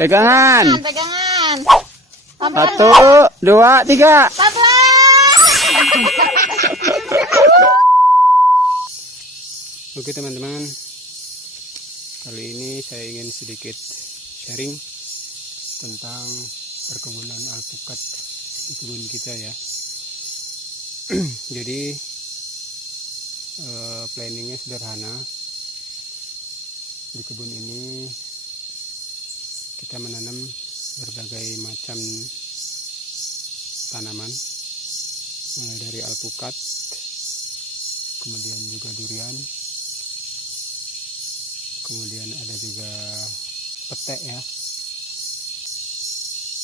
Pegangan. Pegangan. 1, 2, 3. Oke teman-teman, kali ini saya ingin sedikit sharing tentang perkebunan alpukat di kebun kita ya. Jadi planningnya sederhana. Di kebun ini kita menanam berbagai macam tanaman, mulai dari alpukat, kemudian juga durian, kemudian ada juga petek ya,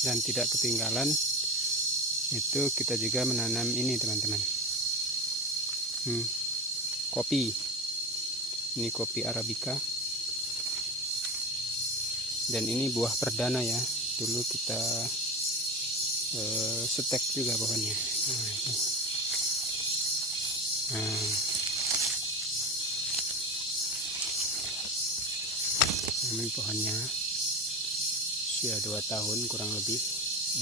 dan tidak ketinggalan itu kita juga menanam ini teman-teman, kopi. Ini kopi arabica, dan ini buah perdana ya. Dulu kita setek juga pohonnya. Ini pohonnya sudah 2 tahun kurang lebih,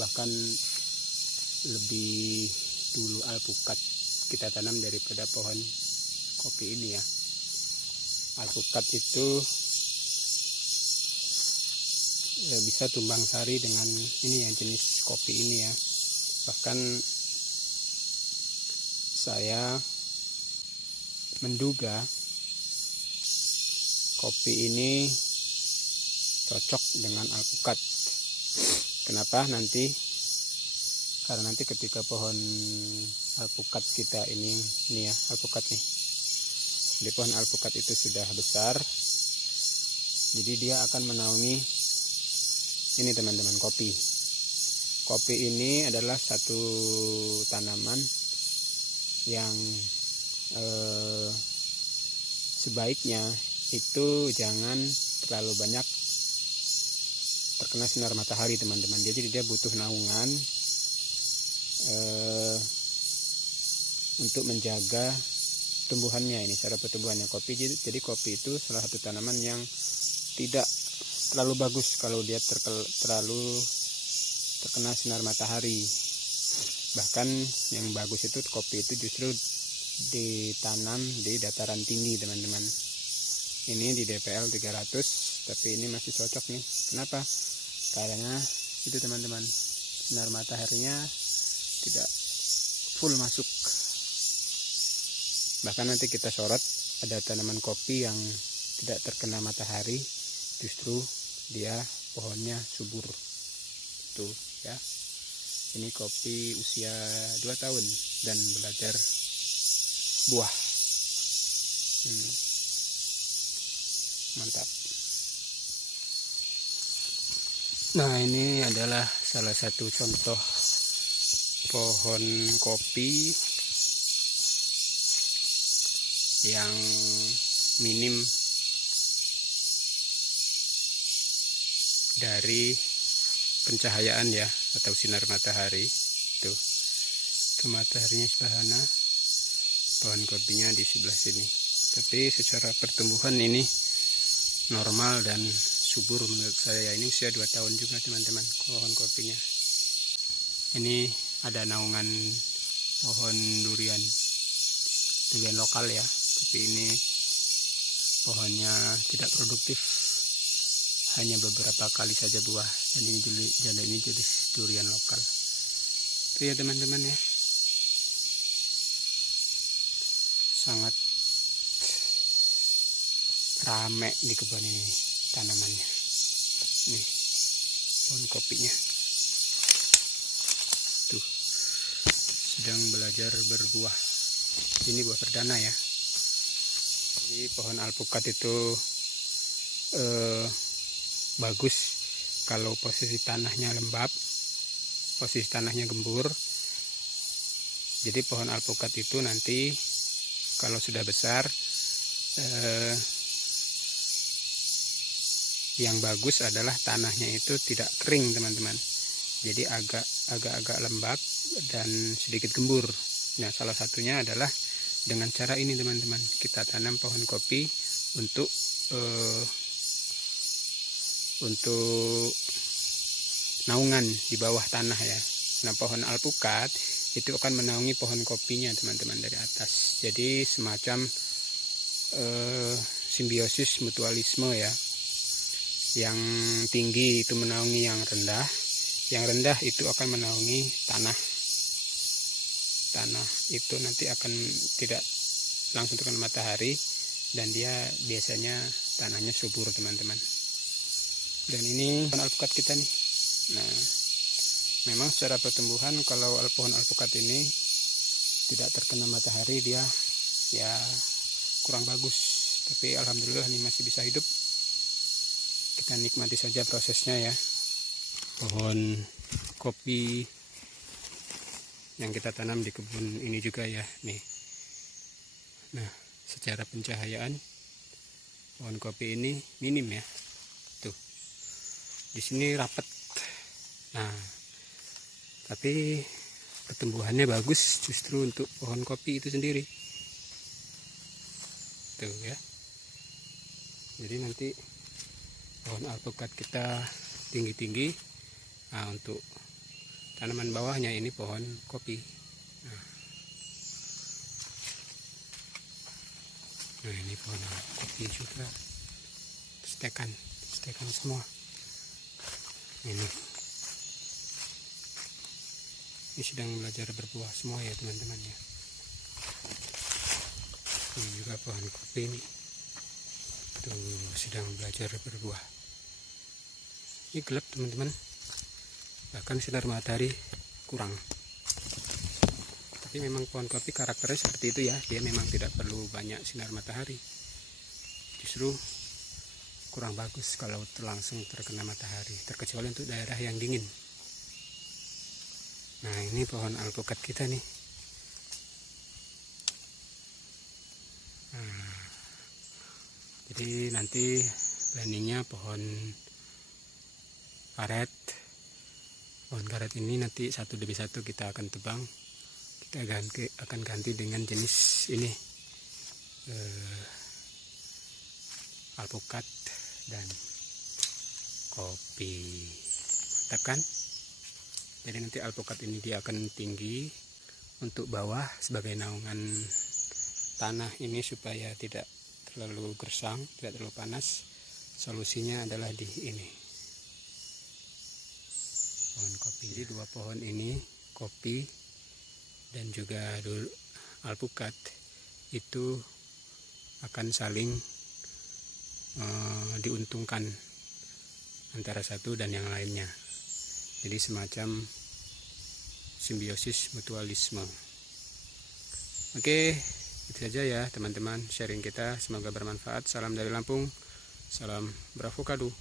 bahkan lebih dulu alpukat kita tanam daripada pohon kopi ini ya. Alpukat itu bisa tumbang sari dengan ini ya, jenis kopi ini ya. Bahkan saya menduga kopi ini cocok dengan alpukat. Kenapa? Karena nanti ketika pohon alpukat kita ini ya, alpukat nih. Jadi pohon alpukat itu sudah besar, jadi dia akan menaungi ini teman-teman, kopi. Kopi ini adalah satu tanaman yang sebaiknya itu jangan terlalu banyak terkena sinar matahari teman-teman. Jadi dia butuh naungan untuk menjaga tumbuhannya, ini cara pertumbuhannya kopi. Jadi kopi itu salah satu tanaman yang tidak terlalu bagus kalau dia terlalu terkena sinar matahari. Bahkan yang bagus itu kopi itu justru ditanam di dataran tinggi teman-teman. Ini di DPL 300, tapi ini masih cocok nih. Kenapa? Karena itu teman-teman, sinar mataharinya tidak full masuk. Bahkan nanti kita sorot, ada tanaman kopi yang tidak terkena matahari, justru dia pohonnya subur. Tuh ya. Ini kopi usia 2 tahun dan belajar buah. Mantap. Nah, ini adalah salah satu contoh pohon kopi yang minim dari pencahayaan ya, atau sinar matahari. Tuh mataharinya sebelah sana, pohon kopinya di sebelah sini. Tapi secara pertumbuhan ini normal dan subur menurut saya. Ini usia 2 tahun juga teman-teman pohon kopinya. Ini ada naungan pohon durian lokal ya, tapi ini pohonnya tidak produktif, hanya beberapa kali saja buah, dan ini jenis durian lokal. Itu ya teman-teman ya, sangat rame di kebun ini tanamannya. Nih pohon kopinya tuh sedang belajar berbuah. Ini buah perdana ya. Jadi pohon alpukat itu bagus kalau posisi tanahnya lembab, posisi tanahnya gembur. Jadi pohon alpukat itu nanti kalau sudah besar, yang bagus adalah tanahnya itu tidak kering teman-teman. Jadi agak lembab dan sedikit gembur. Nah, salah satunya adalah dengan cara ini teman-teman. Kita tanam pohon kopi untuk naungan di bawah tanah ya. Nah, pohon alpukat itu akan menaungi pohon kopinya teman-teman dari atas. Jadi semacam simbiosis mutualisme ya. Yang tinggi itu menaungi yang rendah itu akan menaungi tanah. Tanah itu nanti akan tidak langsung terkena matahari, dan dia biasanya tanahnya subur teman-teman. Dan ini pohon alpukat kita nih. Nah, memang secara pertumbuhan kalau pohon alpukat ini tidak terkena matahari, dia ya kurang bagus. Tapi alhamdulillah nih masih bisa hidup. Kita nikmati saja prosesnya ya. Pohon kopi yang kita tanam di kebun ini juga ya nih. Nah, secara pencahayaan pohon kopi ini minim ya. Tuh. Di sini rapat. Nah, tapi pertumbuhannya bagus justru untuk pohon kopi itu sendiri. Tuh ya. Jadi nanti pohon alpukat kita tinggi-tinggi. Nah, untuk tanaman bawahnya ini pohon kopi. Nah, ini pohon kopi juga. Stekan semua. Ini sedang belajar berbuah semua ya teman-teman ya. Ini juga pohon kopi ini. Tuh sedang belajar berbuah. Ini gelap teman-teman. Bahkan sinar matahari kurang. Tapi memang pohon kopi karakternya seperti itu ya. Dia memang tidak perlu banyak sinar matahari. Justru kurang bagus kalau langsung terkena matahari. Terkecuali untuk daerah yang dingin. Nah, ini pohon alpukat kita nih. Nah, jadi nanti planningnya pohon karet. Pohon karet ini nanti satu demi satu kita akan tebang. Kita akan ganti dengan jenis ini, alpukat dan kopi. Mantap kan? Jadi nanti alpukat ini dia akan tinggi untuk bawah sebagai naungan tanah ini supaya tidak terlalu gersang, tidak terlalu panas. Solusinya adalah di ini. Pohon kopi. Jadi dua pohon ini, kopi dan juga alpukat, itu akan saling diuntungkan antara satu dan yang lainnya. Jadi semacam simbiosis mutualisme. Oke, itu saja ya teman-teman sharing kita. Semoga bermanfaat. Salam dari Lampung. Salam Bravo Kadu.